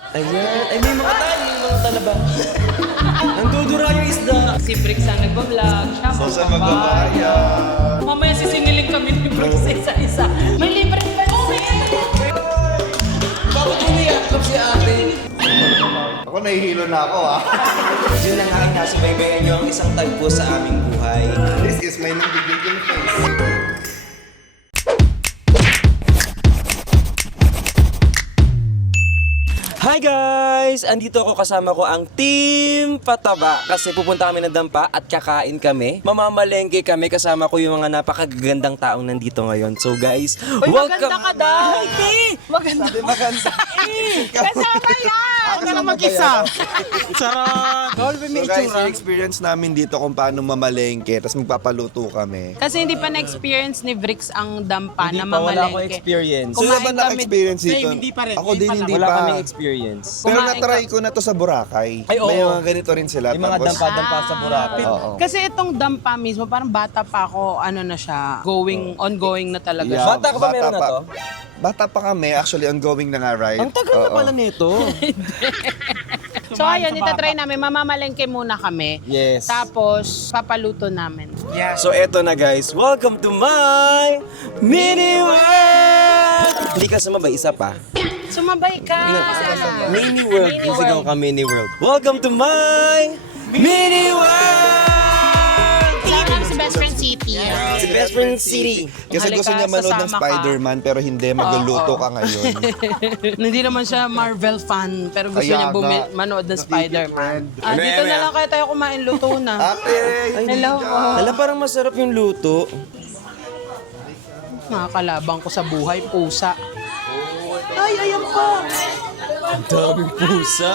Ayan. Ay, may mga talaba. Nandudura yung isda. Si Brix ang nagbablog. Siya Sa magbabayan. Mamaya sisingilin kami ni Brix isa-isa. May libreng pansin! Bakit umiyaklap si ate? Ako nahihilo na ako Yun lang aking nasubaybayan nyo ang isang tagpo sa aming buhay. This is my nabigil face. Hi guys! Andito ako kasama ko ang Team Pataba kasi pupunta kami ng Dampa at kakain kami. Mamamalengke kami kasama ko yung mga napakagandang taong nandito ngayon. So guys, welcome! Maganda ka daw! Maganda! Maganda. Kasama yan! Ako na mag-isa. Sarap! So guys, yung experience namin dito kung paano mamalengke, tapos magpapaluto kami. Kasi hindi pa na-experience ni Brix ang dampa na Wala akong mamalengke. experience. Sino Kumain ba naka-experience dito? hindi pa rin. Ako din hindi Wala pa. kaming experience. Pero Kumain na-try ko na to sa Boracay. Ay, oo. May mga ganito rin sila. Yung mga Tapos, dampa-dampa sa Boracay. Oo. Kasi itong dampa mismo, parang bata pa ako, ano na siya, ongoing na talaga. Yeah, Bata ka ba meron na to? Bata pa kami. Actually, ongoing na nga, right? Ang tagal na Oo. pala nito. So ayun, itatry namin, mamamalengke muna kami. Yes. Tapos, papaluto namin. So eto na guys, welcome to my mini world! Hindi ka sumabay, isa pa. Sumabay ka! Mini world, musigaw ka mini world. Welcome to my mini world! Kailangan si Best Friend City. Si Best Friend City. Kasi Halika, gusto niya manood ng sasama ka. Spider-Man pero hindi, magluluto ka ngayon. Hindi naman siya Marvel fan, pero gusto Kaya niya nga. manood ng Spider-Man. Ano Dito na lang kaya tayo kumain, luto na. Ate! Hello po. Alam, parang masarap yung luto. Mga kalabang ko sa buhay, pusa. Ay, ayan pa. Ang daming pusa.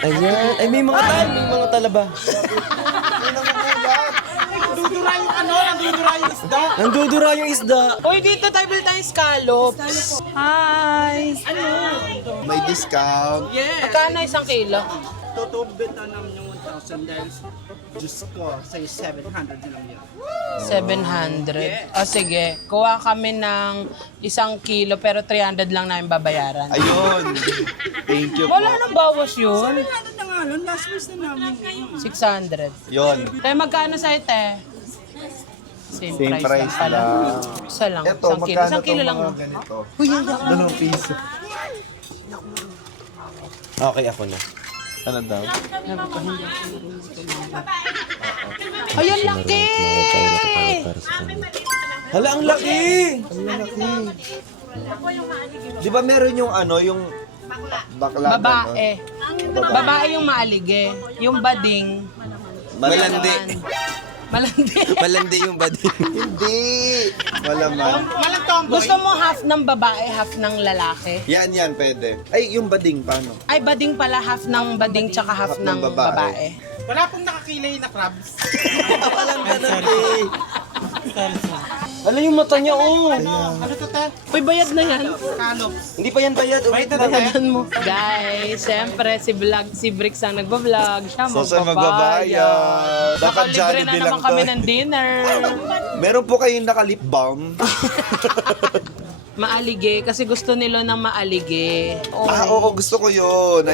Ayan. Ay, may mga talaba. Nandudura yung nandudura yung isda. Nandudura yung isda. Uy, dito tayo bili tayong scallops. Hi. May discount. Magkano isang kilo? Tutubit na namin yung 1,000 dahil Diyos ko, sa'yo 700 na lang yan. 700. O sige, kuha kami ng isang kilo pero 300 lang namin babayaran. Ayun. Thank you po. Wala nang bawas yun. Ano na nga nun, last week na namin. 600. Yun. Kaya magkano sa ite? Same, Same price lang pala. lang. Isa lang. Ito, Isang kilo. magkano Isang kilo itong lang. mga ganito? 2 piso. Okay, ako na. Ano daw? Ay, ang laki! Hala, ang laki! Di ba meron yung yung bakla? Babae. Babae yung maalige. Yung bading. Malandi. Malandi. Malandi yung bading. Hindi. Malaman. Malang tomboy. Gusto mo half ng babae, half ng lalaki? Yan, pwede. Ay, yung bading, paano? Ay, bading pala, half ng bading tsaka half ng babae. Wala pong nakakilay na crabs. Walang ganun eh. Hala yung mata niya, oh. Ano to, te? Uy, bayad na yan. Scallops. Hindi pa yan bayad. Bayad na, te. Bayadan mo. Guys, syempre si Brix ang nagbablog. Siya Sa magbabayad. magbabayad. Dapat Nakalibre na Jollibee lang naman kami to. ng dinner. Meron po kayong naka-lip balm. Maalige, kasi gusto nila ng maalige. Oh. Oo, gusto ko yun.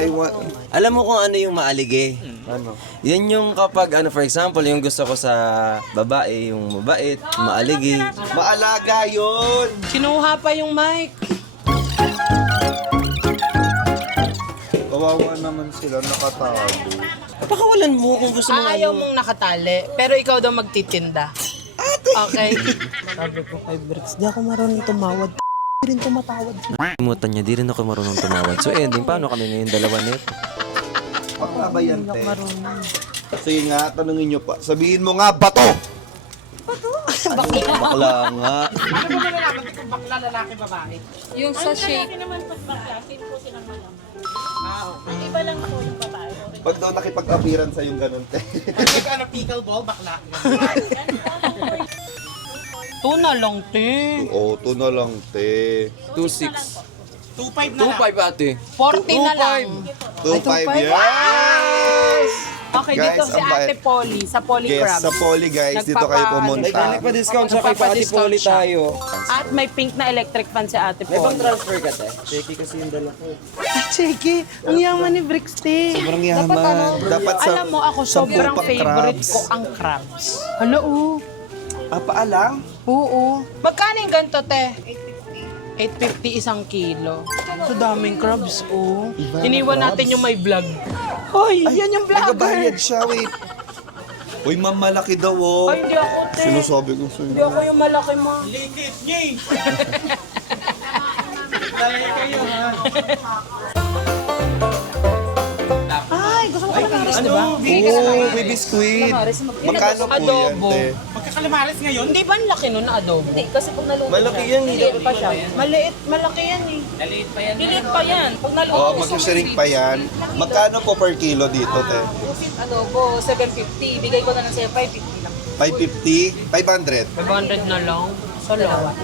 Alam mo kung ano yung maalige? Ano? Yan yung kapag, for example, yung gusto ko sa babae, yung mabait, maalige. Maalaga yun. Kinuha pa yung mic. Kawawa naman sila, nakatago. Pakawalan mo kung gusto mo. Ayaw mong nakatali, pero ikaw daw magtitinda. Okay. Sabi ko kay Brix, di ako marunong tumawad. Di rin tumatawad. Imutan niya, di rin ako marunong tumawad. So ending, paano kami ngayon dalawa nito? Pagkabayan, Hindi ako te. marunong. Sige nga, tanungin nyo pa. Sabihin mo nga, bato! Bakla nga. Ano ba malalaman kung bakla, lalaki, babae? Yung sa shape. Pag daw nakipag-apiran sa yung ganun, te. Ano, pickleball, bakla. Tuna lang, te. Oo, to na lang, te. 2.6. 2.5 na lang. 2.5 ate. 40 na lang. 2.5, yes! Okay, Guys, dito si ang bait. Ate Polly, sa Polly Yes, Crabs. sa Poly guys, dito kayo pumunta. May nagpa-discount siya kay Pati Nagpapa-discount Poli siya. tayo. At may pink na electric fan si Ate May bang Polly. transfer ka, te? Checky kasi yung dala ko. Cheki, ang yaman ni Brixty. Sobrang yaman. Dapat sa... Alam mo, ako sa sobrang pupang favorite crabs. ko ang crabs. Hala, oo. Paalang? Oo. Magkano yung ganito, te? 850 isang kilo. So daming crabs, oh. Iniwan natin yung may vlog. Hoy, yan yung Nagabayad vlogger. siya, wait. Uy, ma'am, malaki daw, oh. Ay, hindi ako, te. Sinasabi ko sa'yo. Hindi ako yung malaki, ma. Linkit niya eh. Dali kayo ha. Ay, gusto mo calamares, di ba? Oh, baby squid. Magkano po yan, Adobo. te? Magkakalamaris ngayon. Hindi ba ang laki nun na adobo? Hindi, kasi pag naluto Malaki yan, eh. pa siya. Maliit, malaki yan eh. Maliit pa yan. Pag naluto. Oh, mag-shrink pa yan. Magkano po per kilo dito, te? Adobo, 750. Bigay ko na lang sa'yo, 550 lang. 550? 500? 500 na lang. Sa lang.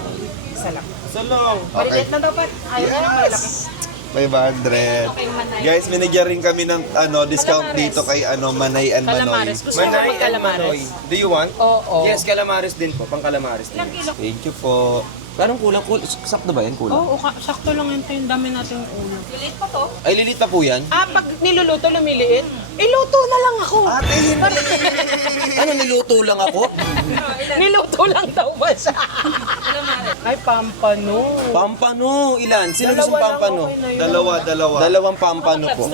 Isa lang. Salong. Okay. Maliit lang dapat. Ayaw na malaki. 500. Guys, binigyan rin kami ng discount dito kay Manay and Manoy. Calamares. Gusto mo Manay ba and calamares? Manoy. Do you want? Oo. Yes, calamares din po. Pang calamares din. Thank you po. Parang kulang. Sakto ba yan? Kulang? Oo, sakto lang yun. Yung dami natin ulo. Lilit pa to. Ay, lilit pa po yan? Pag niluluto, lumiliit? Iluto na lang ako. Ate, hindi. Ano, niluto lang ako? Niluto lang daw ba siya? Ay, pampano. Pampano. Ilan? Sino gusto pampano? Dalawa. Dalawang pampano po.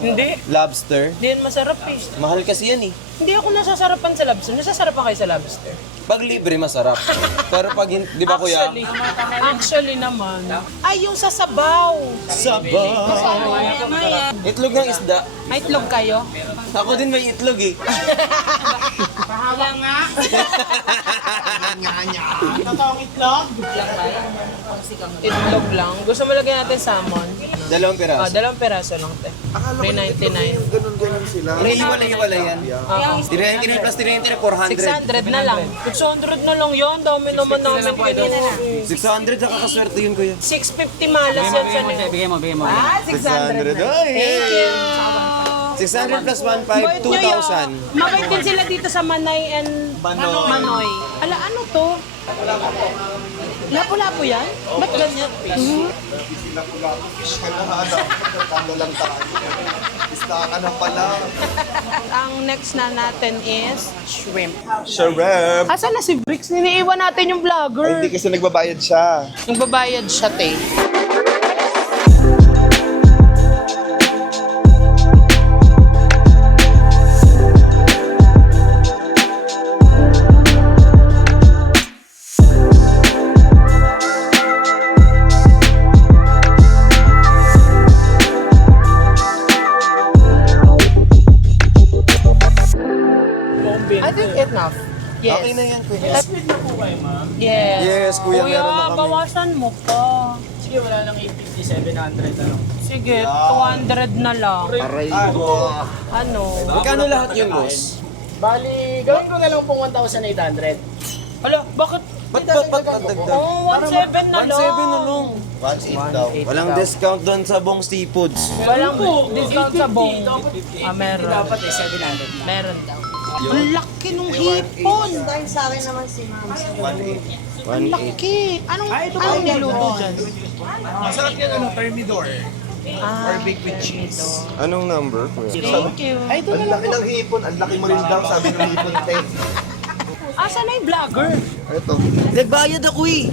Hindi. Lobster. Hindi yan masarap eh. Mahal kasi yan eh. Hindi ako nasasarapan sa lobster. Nasasarapan kayo sa lobster. Pag libre, masarap. Pero pag, di ba kuya? Actually naman. Ay, yung sa sabaw. Itlog ng isda. May itlog kayo? Ako din may itlog eh. Pahawa nga. Totoong itlog. Itlog lang. Gusto mo lagyan natin salmon? Dalawang piraso. Dalawang peraso lang, te. Akala ko 399. ganun sila. Iniiwalay yan. Oo. 399 plus 399, 400. 600 na lang. 600 na lang yun. Dami naman namin pinili. 600, nakakaswerte yun kuya. 650 malas yan sa nyo. Bigay mo. 600. Ay, Thank you. 600 plus 1,500, Bait nyo yun. 2,000. Mabait din sila dito sa Manay and Manoy. Ala, ano to? Lapu-lapu yan? Ba't ganyan? Fish ka na, Tanggalang tayo. Bista ka na pala. Ang next na natin is shrimp. Shrimp. Asa na si Brix? Niniiwan natin yung Ay, vlogger. hindi kasi nagbabayad siya. Nagbabayad siya, te. I think enough. Yes. Okay na yan kuya. Yes. Yes, kuya, Kuya, meron na kami. bawasan mo pa. Sige, wala lang 850, 700 na lang. Sige, 200 na lang. Aray ko. Ano? Magkano lahat yun, boss? Bali, gawin ko na lang pong 1,800. Hala, bakit? Ba't dagdag? Oh, 1,700 na lang. 1,700 na lang. 1.8 daw. Walang discount doon sa Bong Seafoods. Walang discount sa bong. Meron. Dapat 700 na. Meron daw. Ang laki nung hipon. Dahil sa akin naman si ma'am. 1.8. Ang laki. Anong niluto dyan? Masarap yan, Thermidor. Or baked with cheese. Anong number, kuya? Thank you. Ang laki ng hipon. Ang laki mo rin daw, sabi ng hipon, te. Asa na yung vlogger? Ito. Nagbayad ako eh.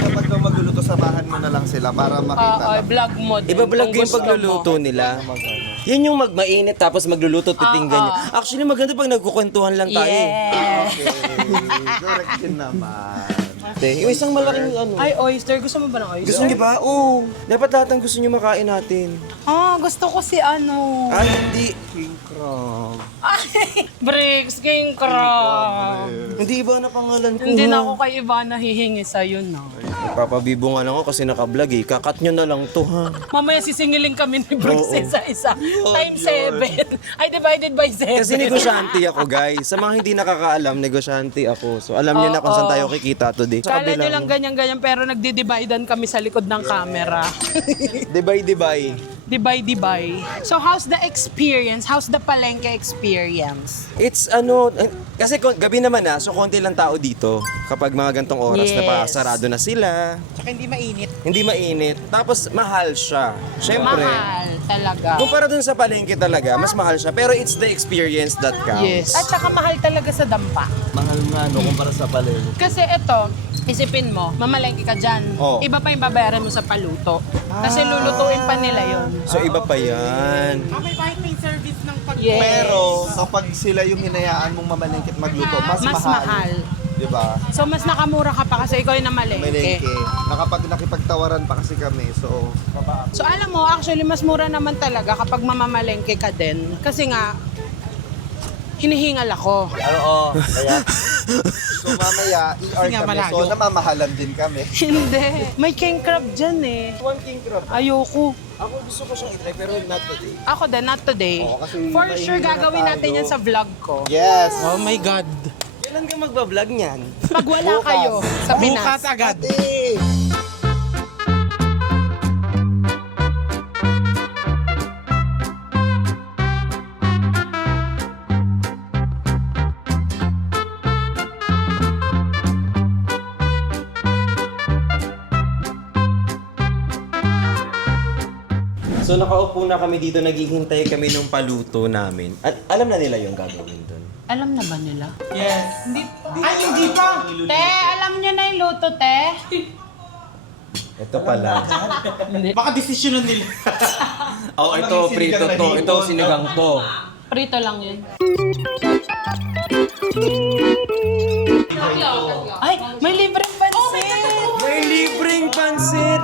Dapat daw magluluto, samahan mo na lang sila para makita lang. Vlog mo din. Iba-vlog Kung yung gusto pagluluto mo. nila. Yan yung magmainit tapos magluluto titinggan niya. Actually maganda pag nagkukwentuhan lang tayo. Yeah. Correct din naman. Yung isang malaking ano. Ay, oyster. Gusto mo ba ng oyster? Gusto niyo ba? Oo. Dapat lahat ang gusto niyo makain natin. Gusto ko si ano. Ay, hindi. King crab. Bricks, king crab. Hindi iba na pangalan ko. Hindi ha? na ako kay Ivana hihingi sa'yo na. Papabibungan ako kasi naka-vlog eh. Kakat nyo na lang to ha. Mamaya sisingilin kami ni Bricks Oo. isa-isa. Times 7. Ay, divided by 7. Kasi negosyante ako guys. Sa mga hindi nakakaalam, negosyante ako. So alam niyo na kung saan tayo kikita today. Sa Kala nyo kabilang. lang ganyan-ganyan pero nagdidividean kami sa likod ng camera. Dibay-dibay. Dibay. So how's the experience? How's the palengke experience? It's kasi gabi naman so konti lang tao dito kapag mga gantong oras na pa Yes. sarado na sila. Tsaka hindi mainit. Hindi mainit. Tapos mahal siya. Siyempre. Mahal talaga. Kumpara dun sa palengke talaga, mas mahal siya. Pero it's the experience that counts. Yes. At saka mahal talaga sa dampa. Mahal nga no kumpara sa palengke. Kasi ito, isipin mo, mamalengke ka dyan. Oh. Iba pa yung babayaran mo sa paluto. Kasi lulutuin pa nila yun. So iba pa yan. May piping service ng pag... Yes. Pero kapag sila yung hinayaan mong mamalengke at magluto, mas mahal. Diba? So mas nakamura ka pa kasi ikaw yung namalengke. Malengke. Nakipagtawaran pa kasi kami. So alam mo, actually mas mura naman talaga kapag mamamalengke ka din. Kasi nga, hinihingal ako. Oo. Kaya, so mamaya, ER kami. So namamahalan din kami. Hindi. May king crab dyan eh. One king crab. Ayoko. Ako gusto ko siyang itry pero not today. Ako din, not today. Oo, kasi For may sure, hina na gagawin natin tayo. yan sa vlog ko. Yes! Oh my God. Kailan ka magbablog niyan? Pag wala kayo sa Pinas. Bukas agad. So nakaupo na kami dito, naghihintay kami ng paluto namin. At alam na nila yung gagawin doon. Alam na ba nila? Yes. Ay, hindi pa! Te, alam nyo na yung luto, te? Ito pala. Baka desisyonan nila. Oh, ito prito to. Ito sinigang to. Prito lang yun. Ay, may libreng pansit! May libreng pansit!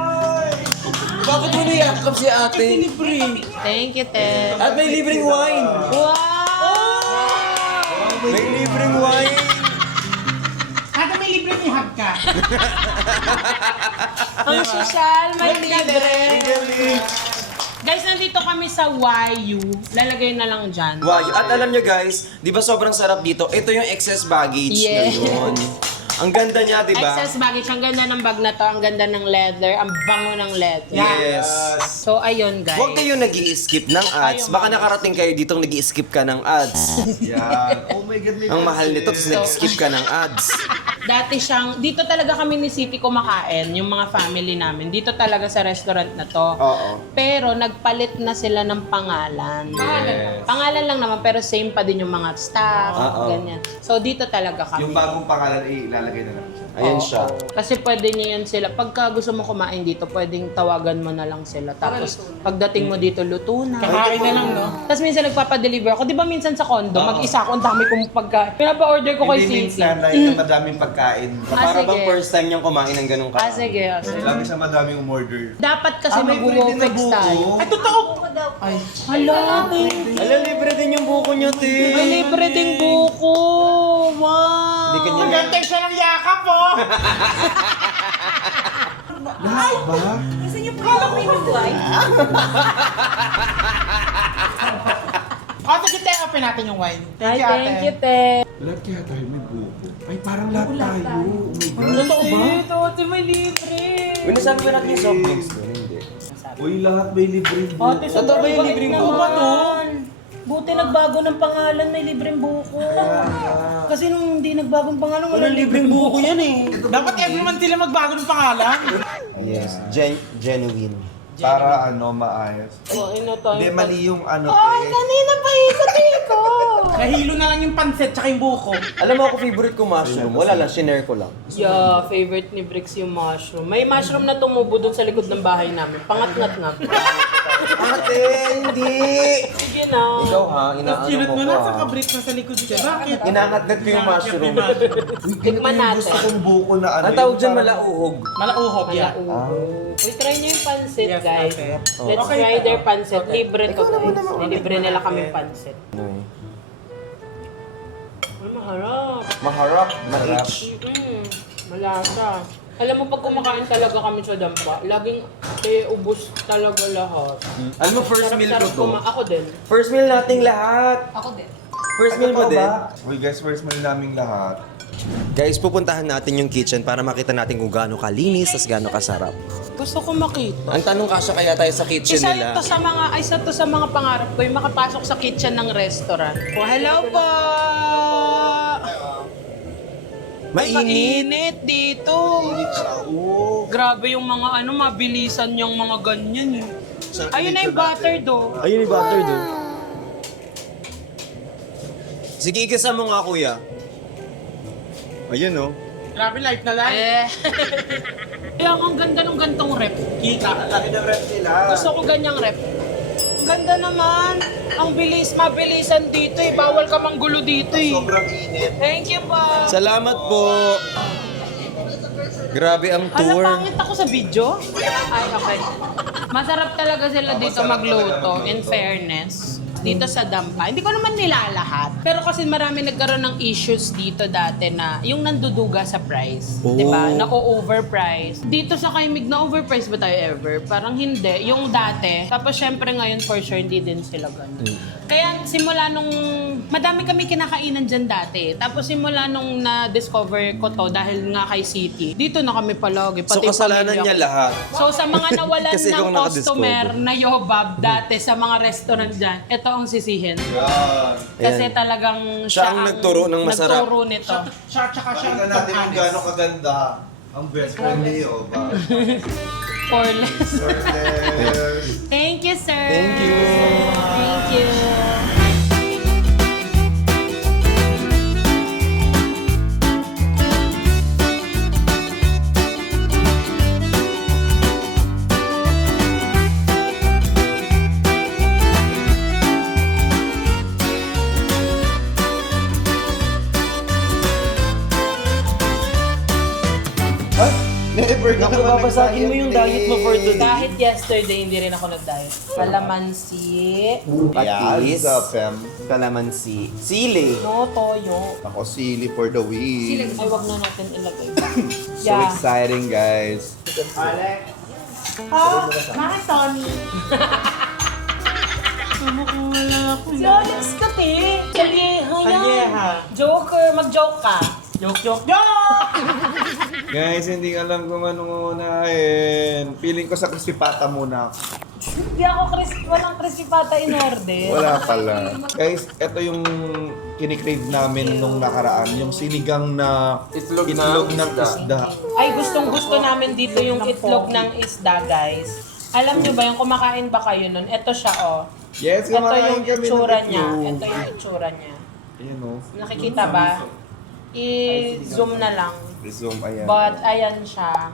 Bakit mo niyakap si ate? Thank you, te. At may libreng wine! Wow! May libreng wine! Ate, may libre may hug ka. Ang sosyal, may libre. Guys, nandito kami sa YU. Lalagay na lang dyan. Wow, at alam nyo guys, di ba sobrang sarap dito? Ito yung excess baggage Yes. ngayon. Ang ganda niya, di ba? Excess baggage. Ang ganda ng bag na to. Ang ganda ng leather. Ang bango ng leather. Yes. So, ayun guys. Huwag kayo nag-i-skip ng ads. Baka nakarating kayo ditong nag-i-skip ka ng ads. Yan. Oh my God, may Ang mahal nito, tapos nag-skip ka ng ads. Dati siyang, dito talaga kami ni City kumakain, yung mga family namin. Dito talaga sa restaurant na to. Oo. Pero nagpalit na sila ng pangalan. Pangalan lang naman, pero same pa din yung mga staff, Oo. ganyan. So dito talaga kami. Yung bagong pangalan, ilalagay na lang siya. Ayan siya. Kasi pwede niyo yan sila. Pagka gusto mo kumain dito, pwedeng tawagan mo na lang sila. Tapos pagdating mo dito, luto na. Kakain na lang, no? Tapos minsan nagpapadeliver ako. Di ba minsan sa condo, mag-isa ako, ang dami kong pagkain. Pinapa-order ko kay Hindi City. minsan, like, madaming pagkain. Para bang sige. first time niyang kumain ng ganong Ah, kain? sige. Ah, sige. Lagi siya madaming umorder. Dapat kasi may free din na mag-wofix buko. tayo. Ay, totoo! Hala, Ala, libre din yung buko niyo, te. may libre ding buko. Wow. Hindi kanya Magantay siya ng yakap, oh! Gusto niyo po yung premium wine? Ate, kita open natin yung wine. Ay, Thank you, ate. thank you, te. Lahat kaya tayo may buko. Ay, parang lahat tayo. Oh my God. Totoo ba? Ito, may libre. Uy, nasabi ba natin yung soft drinks doon? Hindi. Uy, lahat may libre buko. Ate, Totoo ba yung libreng buko ba to? Buti nagbago ng pangalan, may libreng buko. Kasi nung hindi nagbagong pangalan, wala libreng buko yan eh. Dapat every month sila magbago ng pangalan. Yes, genuine. Para maayos. Oh, ino to. Hindi, mali yung Ay, kanina pa ikot-ikot. Nahilo na lang yung pansit tsaka yung buko. Alam mo ako, favorite ko mushroom. Wala lang, shinare ko lang. Yeah, favorite ni Bricks yung mushroom. May mushroom na tumubo doon sa likod ng bahay namin. Pangat-ngat na. Ate, hindi! Sige na. Ikaw ha, Tapos inaano kinut ko mo na sa pa. kabrit na sa likod siya. Bakit? Inangat-ngat ko yung mushroom. Tikman natin. Gusto kong buko na Ang tawag dyan, malauhog. Malauhog yan. Malauho. Uy, try nyo yung pansit, Yes, guys. ate. Let's Okay. try their pansit. Libre to, guys. Libre nila kami pansit. Ay, maharap. Maharap, ma-H. Malasa. Alam mo, pag kumakain talaga kami sa dampa, laging ubos talaga lahat. Alam mo, first meal ko to. Ako din. First meal nating lahat. Ako din. First meal mo din. Uy guys, first meal naming lahat. Guys, pupuntahan natin yung kitchen para makita natin kung gaano kalinis, tas gaano kasarap. Gusto ko makita. Ang tanong kasya kaya tayo sa kitchen Isa nila. to sa mga pangarap ko, yung makapasok sa kitchen ng restaurant. Oh, hello po! Mainit. Mainit dito. Grabe yung mga mabilisan yung mga ganyan. Ayun na yung butter do. Ayun yung butter doon. Sige, ikisa mo nga, kuya. Ayun, oh. Grabe, light na light. Eh. Kaya ang ganda ng gantong rep. Kita, ang laki ng ref nila. Gusto ko ganyang rep. Ang ganda naman. Ang mabilisan dito eh. Bawal ka manggulo dito eh. Sobrang init. Thank you po. Salamat po. Grabe ang Alam, tour. pangit ako sa video? Ay, okay. Masarap talaga sila dito magluto, in fairness. Dito sa Dampa. Hindi ko naman nilalahat. Pero kasi marami nagkaroon ng issues dito dati na yung nanduduga sa price. Oh. Diba? Nako-overprice. Dito sa Kaimig, na-overprice ba tayo ever? Parang hindi. Yung dati. Tapos syempre ngayon for sure hindi din sila ganun. Kaya simula nung madami kami kinakainan dyan dati. Tapos simula nung na-discover ko to dahil nga kay City, dito na kami palagi. So, Pati kasalanan pamilya niya ko. lahat. So sa mga nawalan Kasi ikaw ng nakadiscover. customer na yobab dati sa mga restaurant dyan, ito ang sisihin. Kasi Ayan. talagang Siya ang nagturo ng masarap. Nagturo nito. Tsaka siya Tingnan natin kung gaano kaganda ang best friend ni Yoba. For less. Sorted. Thank you, sir. Thank you. Thank you. Ha? Never ka Bakit babasagin mo yung diet mo for today? Kahit yesterday, hindi rin ako nag-diet. Kalamansi, Patis. Yes, Pem. Kalamansi. Sili. no toyo. Ako sili for the week. Ay, wag na natin ilagay. So exciting, guys. Bakit, Tony? Si Alex ka, te. Kalyeha yan. Kalyeha. Joker, mag-joke ka. Joke! Guys, hindi alam kung anong unahin. Feeling ko sa crispy pata muna. Hindi ako walang crispy pata in order. Wala pala. Guys, ito yung kinikrave namin nung nakaraan. Yung sinigang na Itlog ng ng isda. Ay, gustong-gusto namin dito yung itlog ng isda, guys. Alam nyo ba yung kumakain ba kayo nun? Ito siya, oh. Yes, Ito kumakain yung kami ng itsura niya. itlog. Ito yung itsura niya. Ayan o. Nakikita ba? I-zoom na lang. Resume, ayan. But, ayan siya.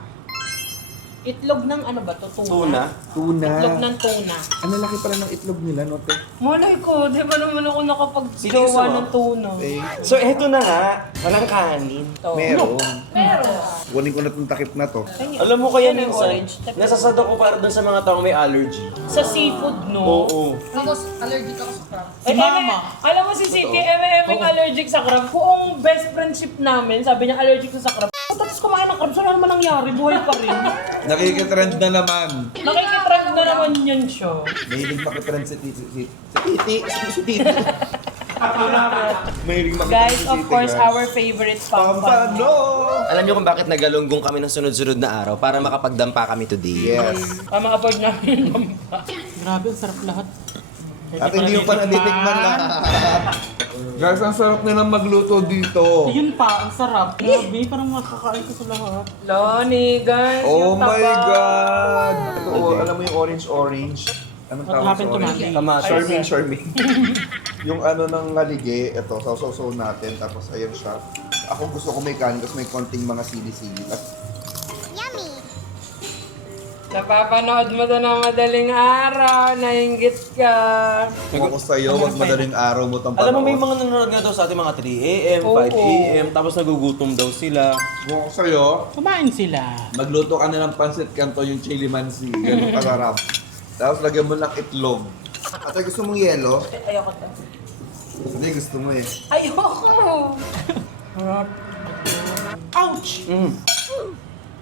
Itlog ng ano ba to? Tuna. Tuna. Itlog ng tuna. Ang laki pala ng itlog nila, no? Te? Malay ko, di ba naman ako Sige, nakapag-gawa gusto mo? ng tuna? Okay. So, eto na nga. Walang kanin. Ito. Meron. Pero, Kunin ko na itong takip na to. Alam mo kaya Yan yung minsan, orange. nasasad ako para dun sa mga taong may allergy. sa seafood, no? Oo. Allergic ako sa crab. Si Mama. Alam mo si City, allergic sa crab. Kung best friendship namin, sabi niya allergic sa crab. Tapos kumain ng crab, so ano naman nangyari? Buhay pa rin. Nakikitrend na naman. Nakikitrend na naman yan siya. Mahilig makitrend si Titi. Si Titi. Mahilig makitrend Guys, si of Titi, course, guys. our favorite pampano. Pampano! Alam niyo kung bakit nagalunggong kami ng sunod-sunod na araw? Para makapagdampa kami today. Yes. Maka-afford namin yung Grabe, ang sarap lahat. At hindi mo pa natitikman lahat. Guys, ang sarap nilang magluto dito. Yun pa, ang sarap. Grabe, parang makakain ko sa lahat. Loni, guys, Oh yung my taba. God! Ito, alam mo yung orange-orange? Anong What tawag happened sa to orange? Mami? Charming, charming. Yung ano ng ngalige, ito, sausaw natin, tapos ayan siya. Ako gusto ko may kanin, tapos may konting mga sili-sili. At Napapanood mo to ng madaling araw, nainggit ka. kung ako sa'yo, wag madaling araw mo itong Alam mo, may panood. mga nanonood nga daw sa ating mga 3 a.m., 5 Oo. a.m., tapos nagugutom daw sila. Kung ako sa'yo, Kumain sila. magluto ka na ng pancit canto yung chili mansi. Ganun kasarap. Tapos lagyan mo ng itlog. Ate, gusto mong yelo? Ayoko to. Hindi, gusto mo eh. Ayoko! Ouch!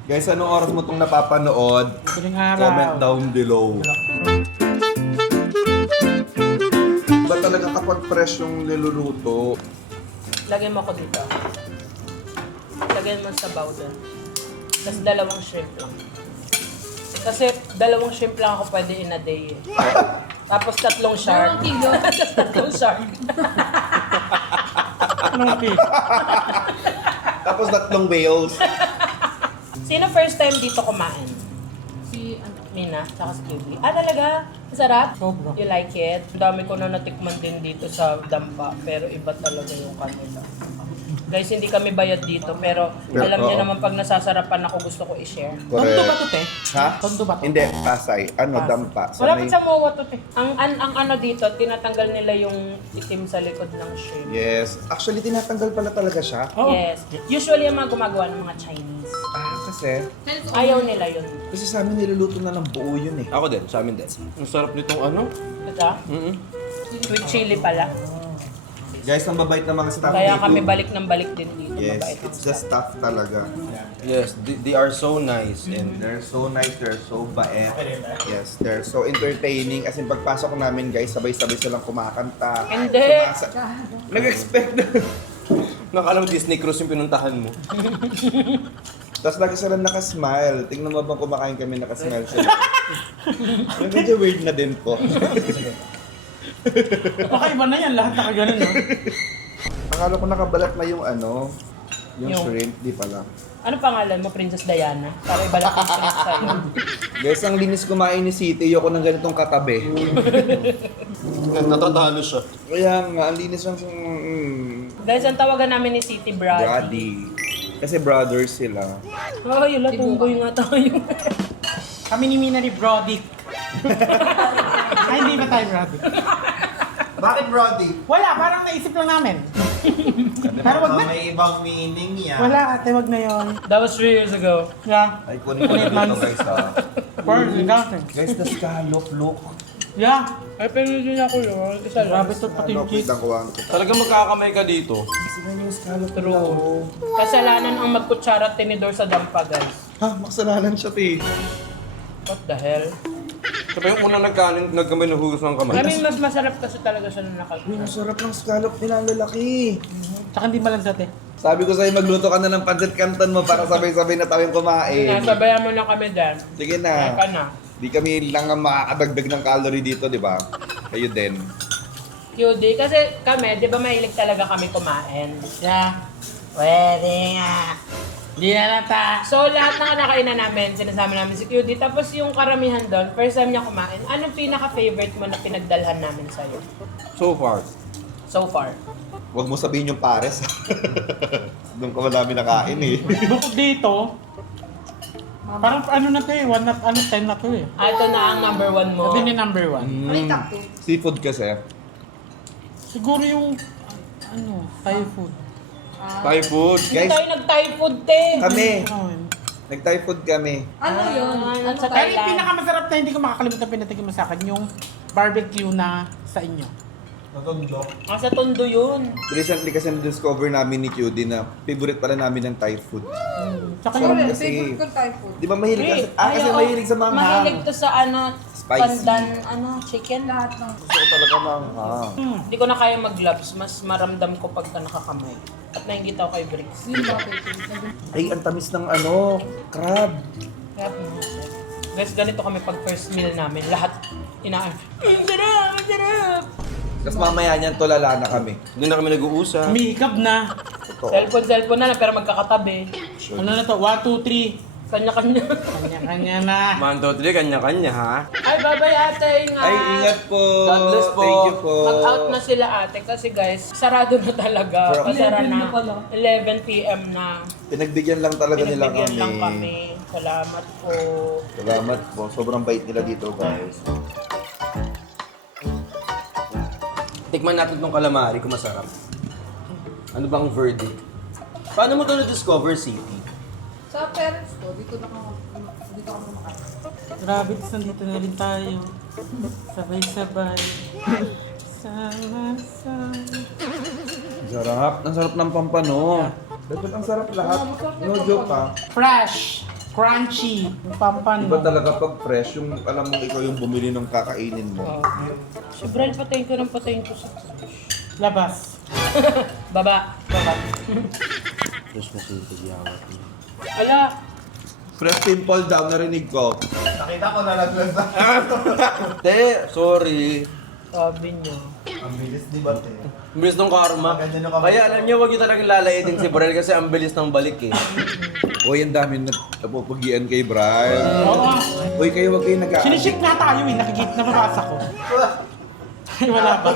Guys, anong oras mo itong napapanood? Madaling araw. Comment down below. Ba talaga kapag fresh yung niluluto? Lagyan mo ko dito. lagyan mo sa bowl doon. Tapos 2 shrimp lang. Kasi 2 shrimp lang ako pwede in a day eh. Tapos 3 shark. 2 kilo. Tapos 3 shark. Tapos 3 whales. Sino first time dito kumain? Si, ano, Mina, tsaka si QB. Ah, talaga? Masarap? Sobra. You like it? Ang dami ko na natikman din dito sa Dampa, pero iba talaga yung kanila. Guys, hindi kami bayad dito, pero alam niyo Oo. naman pag nasasarapan ako, gusto ko i-share. Tondo ba to, te? Ha? Tondo ba to? Hindi, Pasay. Dampa. Wala pa sa MOA to, te. Ang ano dito, tinatanggal nila yung itim sa likod ng shrimp. Yes. Actually, tinatanggal pala talaga siya. Oo. Yes. Usually yung mga gumagawa ng mga Chinese. Kasi Ayaw nila yun. sa amin niluluto na ng buo yun eh. Ako din, sa amin din. Ang sarap nitong ano. Ito? Sweet chili pala. Guys, ang mabait na mga staff Kaya dito. kami balik ng balik din dito. Yes, Mabait ang it's the staff talaga. Yes, they are so nice. And They're so nice, they're so bait. Yes, they're so entertaining. As in, pagpasok namin guys, sabay-sabay silang kumakanta. Hindi. Nag-expect na. nakala mo Disney Cruise yung pinuntahan mo. Tapos lagi sila nakasmile. Tingnan mo bang kumakain kami nakasmile sila. Medyo weird na din po. Baka iba na yan, lahat nakaganon, no? Akala ko nakabalat na yung yung Yung- shrimp. Di pala. Ano pangalan mo, Princess Diana? Para ibalak ang shrimp sa'yo. Guys, ang linis kumain ni City. Ayoko ng ganitong katabi. Natatalo siya. Kaya nga, ang linis ng... Guys, ang tawagan namin ni City Brady. Brady. Kasi brothers sila. Oh, yun lang, tunggoy nga tayo. Kami ni Mina ni Brody. Ay, hindi ba tayo Brody? Bakit Brody? Wala, parang naisip lang namin. Pero wag na. May ibang meaning yan. Wala, ate, wag na yun. That was 3 years ago. Yeah. Ay, kunin ko na dito guys ha. First, nothing. Guys, the scallop, look. Yeah. Ay, pero yun ako yun. Isa lang. Grabe to, pati yung Scallop, cheese. kitang kuha ko. Talaga magkakamay ka dito. Kasi nga yung scallop True. Kasalanan ang magkutsara at tinidor sa dampa, guys. Ha, makasalanan siya, te. What the hell? Siya pa yung unang nagkamay ng hugas ng kamay. I mean, mas masarap kasi talaga siya nung Uy, ang nakalkutsara. sarap ng scallop nila, ang lalaki. Tsaka hindi malansat eh. Sabi ko sa'yo, magluto ka na ng pancit canton mo para sabay-sabay na tayong kumain. Nasabayan mo na kami dyan. Sige Kaya ka na. na. Di kami lang ang makakadagdag ng calorie dito, di ba? Kayo din. Cutie, kasi kami, di ba mahilig talaga kami kumain? Yeah. Pwede nga. Hindi na nata. So, lahat ng kinakainan namin, sinasama namin si Cutie. Tapos yung karamihan doon, first time niya kumain, anong pinaka-favorite mo na pinagdalhan namin sa'yo? So far. So far. Huwag mo sabihin yung pares. Doon ka madami nakain eh. Bukod dito, parang ano na to eh, 10 na to eh. Ito na ang number 1 mo. Sabi ni number 1. ano yung top 2? Seafood kasi. Siguro yung, Thai food. Thai food. Hindi Guys, tayo nag-Thai food, te. kami. Oh, yun. Nag-Thai food kami. Ano yun? Ano sa ba? Pero yung Thailand. pinakamasarap na hindi ko makakalimutan pinatikim mo sa akin, yung barbecue na sa inyo. Natundok. Sa Tondo yun. Recently kasi na-discover namin ni QD na favorite pala namin ng Thai food. Tsaka Sarap yung, kasi. Favorite ko Thai food. Di ba mahilig kasi? Kasi Ay, oo. mahilig sa manghang. Mahilig to sa Spicy. pandan, chicken. Lahat ng... Gusto ko talaga manghang. Hindi ko na kaya mag-gloves. Mas maramdam ko pagka nakakamay. At nainggit ako kay Bricks. Yun ba favorite? Ay, ang tamis ng crab. Kaya guys, ganito kami pag first meal namin. Lahat inaan. Ang sarap! Ang sarap! Tapos mamaya niyan, tulala na kami. Doon na kami nag-uusap. umihikab na. Totoo. Cellphone na lang pero magkakatabi. Ano na to? 1, 2, 3. Kanya-kanya. Kanya-kanya na. 1, 2, 3, kanya-kanya ha. Ay, babay ate, ingat. Ay, ingat po. God bless po. Thank you po. Mag-out na sila ate kasi guys, sarado na talaga. Pero- Pasara 11 na. na pala. 11 p.m. na. Pinagbigyan lang talaga nila Pinagbigyan kami. lang kami. Salamat po. Salamat po. Sobrang bait nila dito, guys. Tikman natin tong calamari kung masarap. Ano bang verdict? Paano mo ito na-discover, City? Sa parents ko, dito ako kumakain. Grabe, tapos nandito na rin tayo. Sabay-sabay. Sama-sama. Sarap. Ang sarap ng pampano. Dapat ang sarap lahat. No joke ha. Fresh. Crunchy. Yung pampan Iba mo. talaga pag fresh, yung alam mo ikaw yung bumili ng kakainin mo. Sobrang patayin ko ng patayin ko sa Labas. baba. Baba. Tapos masipag yawat niya. Ala, Fresh pimple daw, narinig ko. Nakita ko na naglag na. Te, sorry. sabi niya. Ang bilis di ba, te? Ang bilis ng karma. Ganyan yung kamay. Kaya alam niyo, huwag niyo talagang lalayitin si Brel kasi ang bilis ng balik eh. Uy, ang dami napupugian kay Brian. Oo. Uy, kayo wag kayo nag-a-addict. Siniship nga tayo eh. Nakikita, nababasa ko. Ay, wala ba?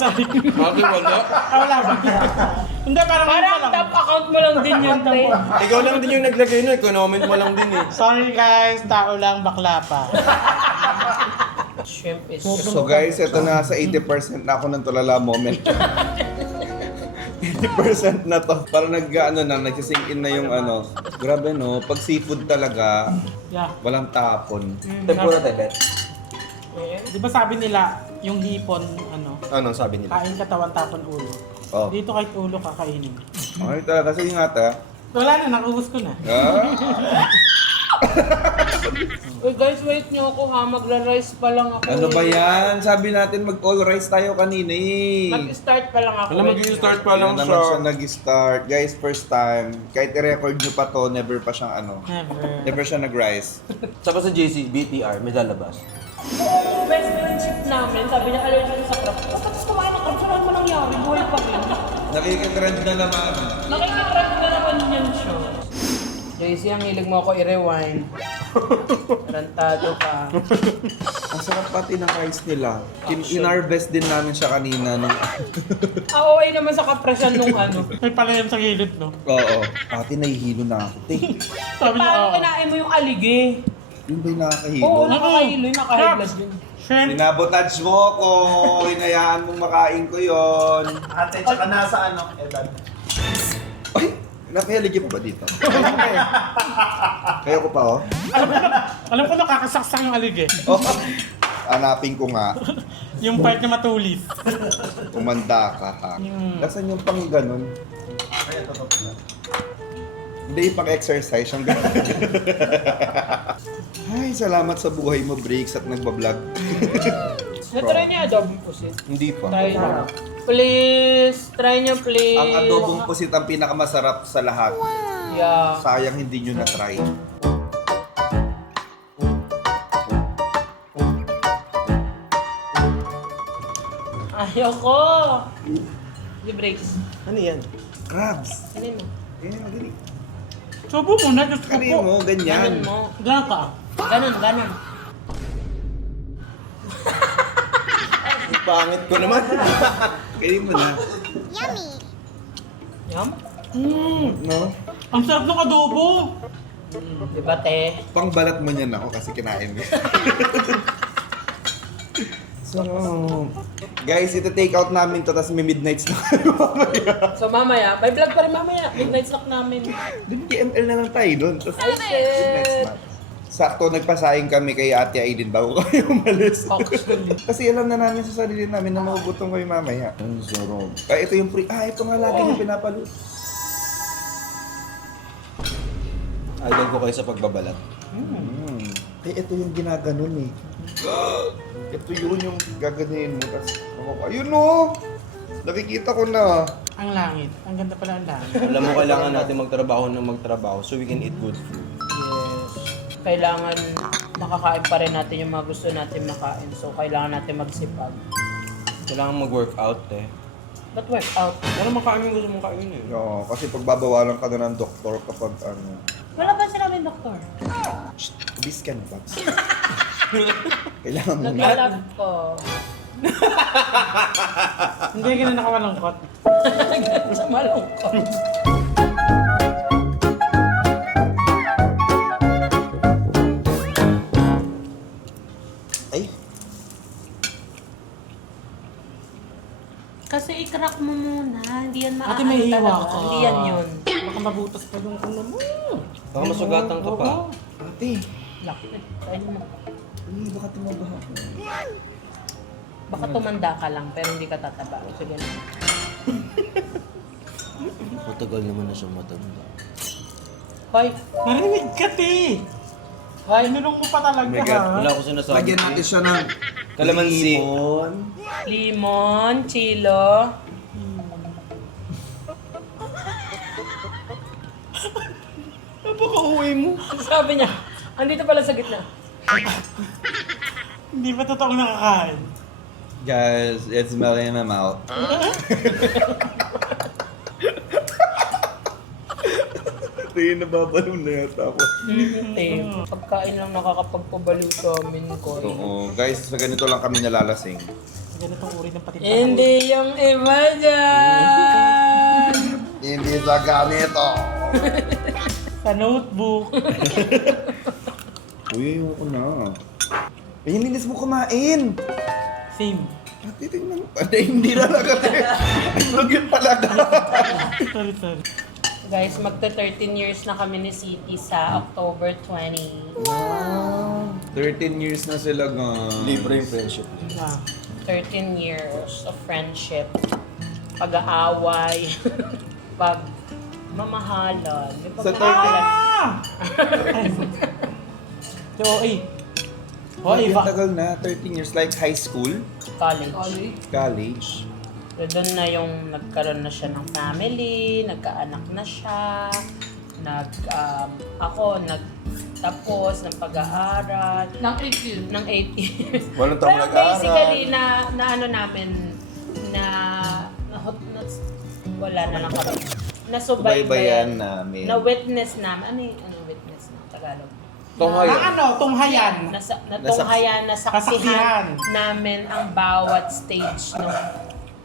Sorry. Bakit wala? Wala ba? Hindi, parang Parang ano pa lang. top account mo lang din yun, te. Ikaw lang din yung naglagay nun, comment mo lang din eh. Sorry guys, tao lang, bakla pa. Shrimp is... So guys, ito na sa 80% na ako ng tulala moment. 80% na to. Parang nagsisink in na yung ano. Grabe no, pag seafood talaga, Yeah. walang tapon. Tempura tebet. Di ba sabi nila, yung hipon, ano, Anong sabi nila? kain katawan tapon ulo. Oh. Dito kahit ulo kakainin. Okay talaga, kasi nga ta. Wala na, nakubos ko na. Ah? Uy guys, wait niyo ako ha. Magra-rice pa lang ako. Ano ba yan? Sabi natin mag-all rice tayo kanina eh. Mag-start pa lang ako. Alam, Wait mag-start lang. pa lang Yan naman siya nag-start. Guys, first time. Kahit i-record nyo pa to, never pa siyang ano. Never. Never siya nag-rice. Saka sa JC, BTR, may lalabas. Best friendship namin, sabi niya allergic sa crab. Tapos kumain ng crab, saan mo nangyari? Buhay pa rin. Nakikatrend na naman. Nakikitrap na naman yan siya. JC, ang hilig mo ako i-rewind. Tarantado ka. Ang sarap pati ng rice nila. In-harvest din namin siya kanina. Nung... OA naman sa kapresyan nung ano. May pala yan sa gilid, no? Oo. Pati nahihilo na ako. Sabi niya, Paano oo. kinain mo yung aligi? Yun ba yung nakakahilo? Oo, nakahilo yung nakahiglas din. Shrimp. Sinabotage mo ko. Hinayaan mong makain ko yon. Ate, tsaka nasa ano, edad. Ay! Nakihaligi pa ba dito? Kaya ko pa oh. Alam ko nakakasaksak yung alig eh. Oh, hanapin ko nga. Yung part na matulis. Umanda ka ha. Nasaan yung pang ganun? Kaya totoo na. Hindi yung pang-exercise, yung ganun. Ay, salamat sa buhay mo, Breaks, at nagbablog. Natry niya adobo pusit. Hindi pa. Try niyo. Please, try niyo please. Ang adobong pusit ang pinakamasarap sa lahat. Yeah. Sayang hindi nyo na-try. Ayoko. Di breaks. Ano yan? Crabs. Kanin mo. Ganyan, madali. Subo mo na, gusto ko Kanin po. mo, ganyan. Ganun mo. Ganun ka. Ganun, ganun. Ang pangit ko naman. Kainin mo na. Yum. No? Ang sarap ng adobo. Diba, te? Pangbalat mo niyan ako kasi kinain mo. So, guys, ito take out namin to, tapos may midnights na kayo mamaya. So, mamaya, may vlog pa rin mamaya. Midnight snack namin. Dun, DML na lang tayo dun. Tapos, Ay, shit. sakto, nagpasahin kami kay Ate Aiden bago kami umalis. Actually. Kasi alam na namin sa sarili namin na magugutom kayo mamaya. Ang sarap. Ay, ito yung ito nga lagi yung pinapalut. Idol ko kayo sa pagbabalat. Ito yung ginaganon eh. Ito yun yung gaganin mo. Tapos, ayun no! Nakikita ko na. Ang langit. Ang ganda pala ang langit. Alam mo, kailangan natin magtrabaho so we can eat good food. Yes. Kailangan nakakain pa rin natin yung mga gusto natin makain. So, kailangan natin magsipag. Kailangan mag-workout eh. But work out. Ano makain yung gusto mong kain eh? Oo, kasi pagbabawalan ka na ng doktor kapag ano. Wala ba sinabing doktor? This can box. Kailangan mo na. Naglalab ko. Hindi ganun nakamalungkot. Sa malungkot. Ay, Kasi i-crack mo muna. Hindi yan Ate, maaano may hiwa talaga. ka. Hindi yan yun. Baka mabutas pa yung ulo mo. Baka masugatan ka pa. ate. Lakit. Try mo. Ay, baka tumabaha ako. Baka tumanda ka lang, pero hindi ka tataba. Sige na. Matagal naman na siyang matanda. Hoy! Narinig ka, te. Hoy! Tinulong mo pa talaga, Oh my God. ha? Wala ko sinasabi. Lagyan natin siya ng Kalamansi. limon. Limon, chilo. Napaka-uwi mo. Sabi niya, andito pala sa gitna. Hindi ba totoong nakakain? Guys, it's melting in my mouth. Tingin, nababalo na yata ako. Pagkain lang nakakapagpabaliw sa amin ko. Oo, guys, sa ganito lang kami nalalasing. Ganitong uri ng patimpalak. Hindi yung iba dyan! Hindi sa ganito. Sa notebook. Uy, ayoko na. Eh, hindi mo kumain. Same. Titignan mo. Hindi na lang kasi. Vlog yun talaga. Sorry, sorry. Guys, magta-13 years na kami ni City sa October 20. 13 years na sila, guys. Libre yung friendship. Ah. 13 years of friendship. Pag-aaway. Pag-mamahalan. May Sa pagmamahalan. So, OA. Ang tagal na, 13 years. Like high school, College. college. So, doon na yung nagkaroon na siya ng family, nagkaanak na siya, ako nagtapos ng pag-aaral. Ng 8 years. Ng 8 years. Walang taong Pero nag-aaral. basically, na ano namin, wala na lang kami. Subaybayan Nasubaybayan. namin. Na-witness namin. Ano witness na Tagalog? Na ano, tunghayan. Natunghayan, nasaksihan Nasaksihan. namin ang bawat stage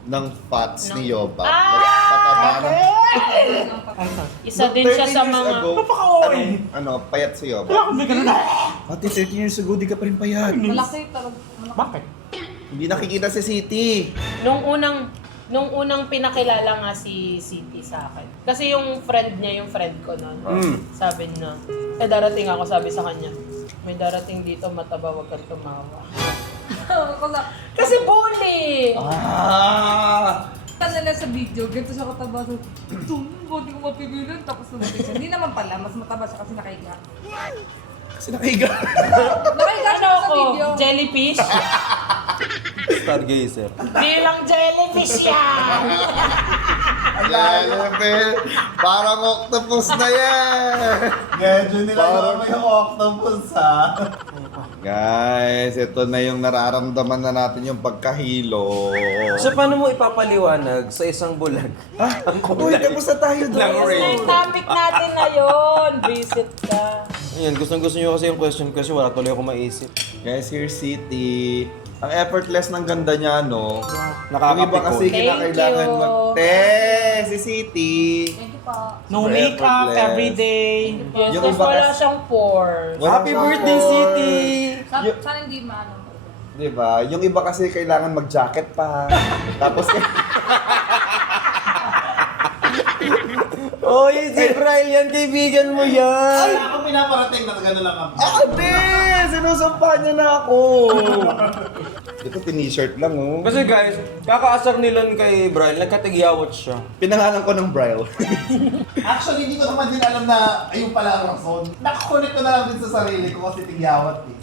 Ng fats ni Yoba. Ah! Pataba ng... Ay, sorry. Isa din siya 13 sa years mga... ago, Napaka-OA. payat si Yoba. Wala akong may ganun na. Ate, 13 years ago, di ka pa rin payat. Malaki talaga. Bakit? Hindi nakikita si City. Nung unang pinakilala nga si City sa akin. Kasi yung friend niya, yung friend ko noon. Sabi niya, darating ako, sabi sa kanya, may darating dito, mataba, wag kang tumawa. Wala. Kasi bully! Nila sa video, ganito siya kataba. Hindi ko mapigilan. Tapos sumating siya. Hindi naman pala, mas mataba siya kasi nakahiga. Kasi nakahiga. Nakahiga Ano siya sa ako? video. Jellyfish? Stargazer. Di lang jellyfish yan! Jellyfish. Parang octopus na yan. Medyo nilagawa mo yung octopus ha. Guys, ito na yung nararamdaman na natin yung pagkahilo. So, paano mo ipapaliwanag sa isang bulag? Ang Uy, tapos na tayo doon. Lang rin. Yung topic natin ngayon, visit ka. Ayan, gustong-gusto nyo kasi yung question kasi wala tuloy ako maisip. Guys, here's City. Ang effortless ng ganda niya, no? Yung Nakakapikon. iba kasi Thank kinakailangan you. Si City. Thank you pa. No Super makeup effortless. every day. Yes, Yung tapos iba wala kasi- siyang pores. Walang Happy birthday, support. City! Sana hindi maano. Diba? Yung iba kasi kailangan mag-jacket pa. Tapos Oh, yun si Brian, kaibigan mo yan! Ako pinaparating na gano'n lang ako. Ate! Sinusumpa niya na ako! Ito, tin-shirt lang, oh. Kasi guys, kakaasar nila kay Brian, nagkatigyawat siya. Pinangalan ko ng Braille. Actually, hindi ko naman din alam na ayun pala ang rason. Nakakunik ko na lang din sa sarili ko kasi tigyawat eh.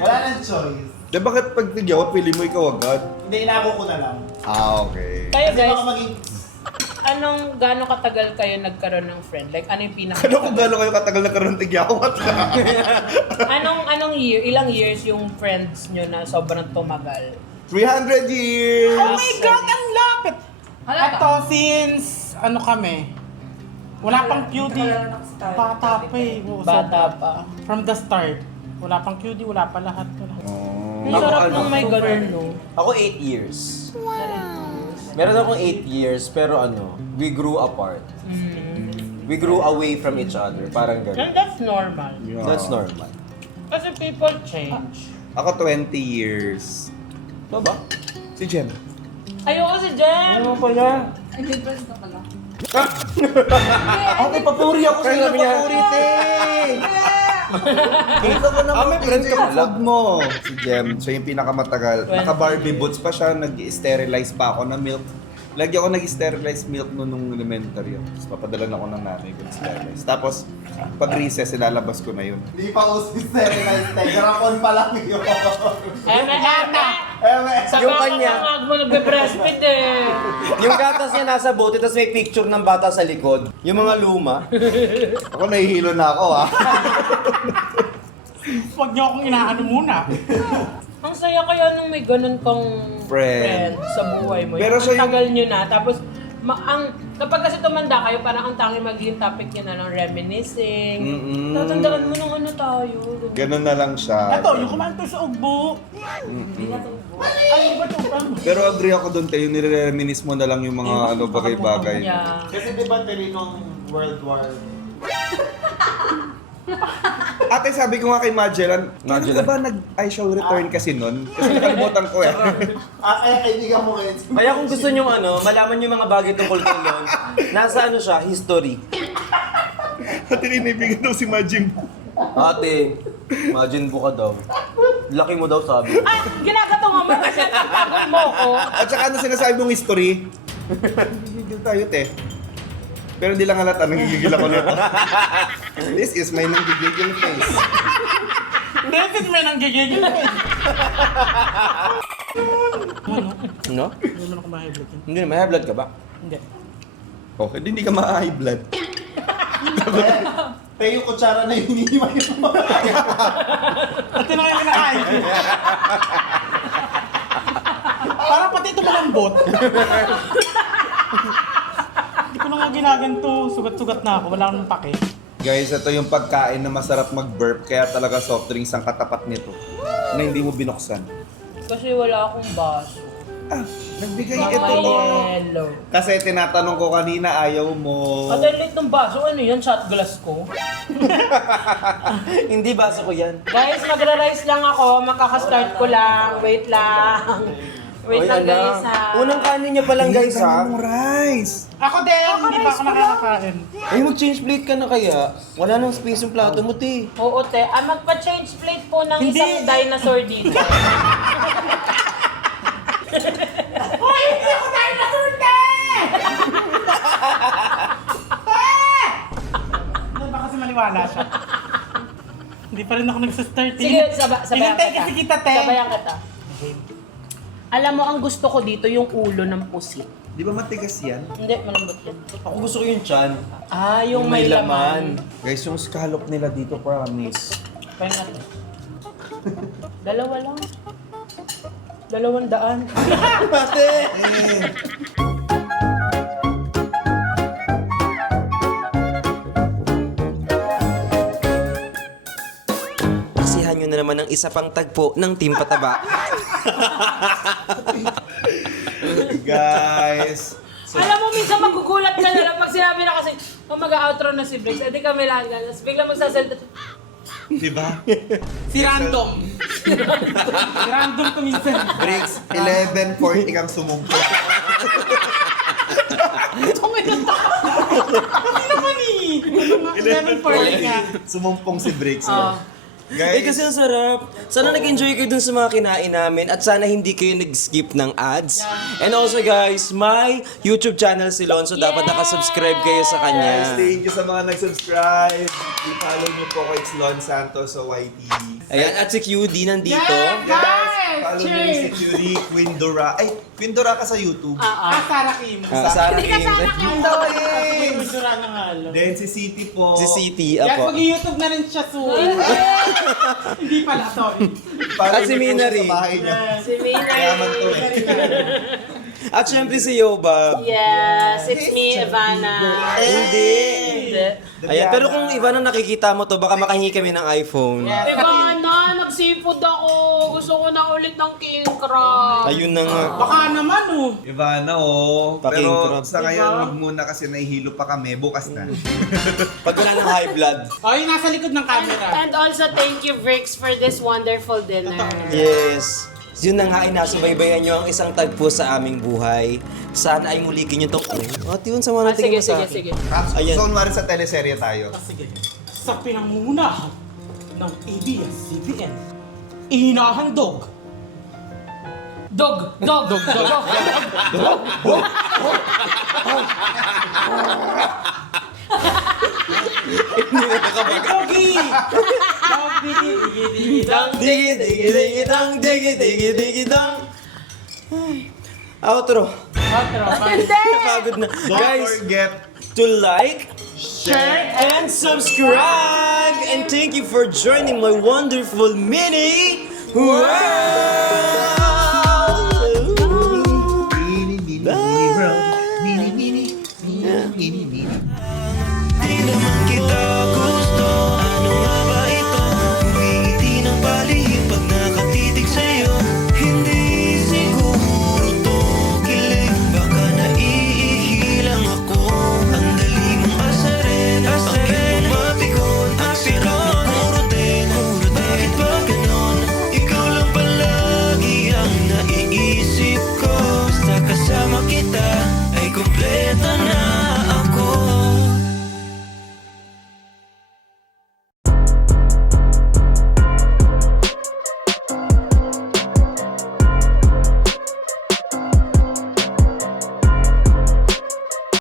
Wala nang choice. Di bakit pag tigyawat, pili mo ikaw agad? Hindi, inako ko na lang. Okay. Kayo Kasi guys, baka maging... gano'ng katagal kayo nagkaroon ng friend? Like, ano yung pinaka... Ano kung gano'n kayo katagal na karoon tigyawat? anong year, ilang years yung friends nyo na sobrang tumagal? 300 years! Oh my God, ang lapit! Halata. Ito, since, ano kami, wala pang cutie. Bata pa eh. Oo, Bata sobra. pa. From the start. Wala pang cutie, wala pa lahat. Oh. Ang sarap nung may ganun, no? Ako 8 years. Meron akong 8 years, pero we grew apart. We grew away from each other. Parang And gano'n. that's normal. Yeah. That's normal. Kasi people change. Ako 20 years. Ito ba? Si Jem. Ayoko si Jen! Ano pa yan? Ay, may friends ka pala. Okay, papuri ako sa iyo. Papuri, te! Kita ko naman may friend ka pala. food mo. Si Jem, siya yung pinakamatagal. Naka-Barbie boots pa siya, nag-sterilize pa ako ng milk. Lagi ako nag-sterilize milk nung elementary. Tapos papadala na ako ng nanay ko sterilize. Tapos, pag recess, ilalabas ko na yun. Hindi pa uso sterilize. Garapon pa lang yun. Eme! Sa Yung baka kanya. nga mo nagbe-breastfeed eh. Yung gatas niya nasa bote, tapos may picture ng bata sa likod. Yung mga luma. Ako nahihilo na ako ha. Huwag niyo akong inaano muna. Ang saya kaya nung may ganun kang Friend. sa buhay mo. Pero Yung siya ang yung- tagal nyo na. Tapos, kapag kasi tumanda kayo, parang ang tanging magiging topic nyo na lang reminiscing. Tatandaan mo nung ano tayo. Ganun na lang siya. Ito, yung kumain to sa ugbo. Ay, iba to pa. Pero agree ako doon tayo, nire-reminis mo na lang yung mga ano bagay-bagay. Yeah. Kasi di ba nung World War? Ate, sabi ko nga kay Magellan, kailan ka ba I shall return kasi nun? Kasi nakalimutan ko eh. Kaibigan mo ngayon. Kaya kung gusto nyo malaman yung mga bagay tungkol kay Lon, nasa ano siya, history. Ate, kinibigan daw si Majin. Ate, imagine mo ka daw. Laki mo daw sabi. Ay, ginagatunga mo kasi nagpapakot mo ko. At saka ano sinasabi mong history? Nagigigil tayo, te. Pero hindi lang halata, nagigigil ako nito. This is my nanggigigil face. David may nang gigigil. No? Hindi naman ako ma-high blood. Hindi na, may high blood ka ba? Hindi. Oh, hindi ka ma-high blood. Tayo yung kutsara na yung hinihimay mo. At yun ang yung kinakain ko. Parang pati ito malambot. Hindi ko na nga ginaganto. Sugat-sugat na ako. Wala akong pake. Guys, ito yung pagkain na masarap mag-burp, kaya talaga soft drinks ang katapat nito. Na hindi mo binuksan. Kasi wala akong baso. Ah, nagbigay Mga ito. Oh. yellow. Kasi tinatanong ko kanina, ayaw mo. Kadalit ng baso, ano yan? Shot glass ko. Hindi, baso ko yan. Guys, magra-rice lang ako. Makaka-start ko lang. Wait lang. Wait Oy, lang ala. guys ha. Unang kanin niya pa lang guys ha. Ang rice. Ako din, hindi pa ako nakakakain. Ay, mag-change plate ka na kaya. Wala nang space yung plato mo, te. Oo, te. Magpa-change plate po ng Hindi. isang dinosaur dito. Hoy, hindi ako dinosaur, te! Ano ba kasi maliwala siya? Hindi pa rin ako nagsastart. Sige, sabayan Inantay kita. kasi kita, te. Sabayan kita. Alam mo, ang gusto ko dito yung ulo ng pusit. Di ba matigas yan? Hindi, malambot yan. Ako gusto ko yung chan. Ah, yung may laman. Guys, yung scallop nila dito, promise. Kaya natin. Dalawa lang. 200. Ate! Kasihan nyo na naman ang isa pang tagpo ng Team Pataba. Guys. Alam mo, minsan magugulat ka na lang pag sinabi na kasi, mag-outro na si Briggs, edi kami lang gan. Tapos biglang magsasalita. Di ba? Si Random. Si Random to minsan. Briggs, 11:40 kang sumumpa. Hindi naman eh. 11:40 nga. Sumumpong si Briggs. Eh kasi ang sarap. Sana nag-enjoy kayo dun sa mga kinain namin at sana hindi kayo nag-skip ng ads. And also guys, my YouTube channel si Lon, so dapat nakasubscribe kayo sa Guys, kanya. thank you sa mga nag-subscribe. I-follow niyo po kay Lon Santos sa YT. Ayan, at si QD nandito. Guys, follow niyo yung security, Queen Dora. Ay, Queen Dora ka sa YouTube. Sarah Kim. Sarah Hindi ka Kim. sana kayo. Kultura na nga alam. Then si City po. Si City, Yes, apo. mag-YouTube na rin siya soon. Hindi pala, sorry. Follow At si niyo po siya Minari. sa bahay niya. Si Mina. Yaman to eh. At syempre si Yoba. Yes, it's me, Ivana. Hindi. Hindi. Ayan, pero kung iba na nakikita mo to, baka makahingi kami ng iPhone. Ivana, nagsipod ako. Gusto ko na ulit ng king crab. Ayun na nga. Baka naman oh. Ivana, oh. Paking Pero crab. sa ngayon, wag muna kasi nahihilo pa kami. Bukas na. Pag wala ng high blood. Oh, yung nasa likod ng camera. And also, thank you, Bricks, for this wonderful dinner. Yes. Yun na nga ay nasubaybayan nyo ang isang tagpo sa aming buhay. Sana ay mulikin nyo itong... Ate, yun, sama natin Sige, mo sa sige, sige. akin. So, Ayan. kunwari sa teleserye tayo. Sige. Sa pinangungunahan ng ABS-CBN, inahandog. Dog, dog, dog, dog. Hindi na nakabag. Doggy! Doggy! dang, digi dang, digi dang. Ay, outro. Outro. Napagod na. Don't Guys, forget to like, share, and subscribe. And thank you for joining my wonderful mini world.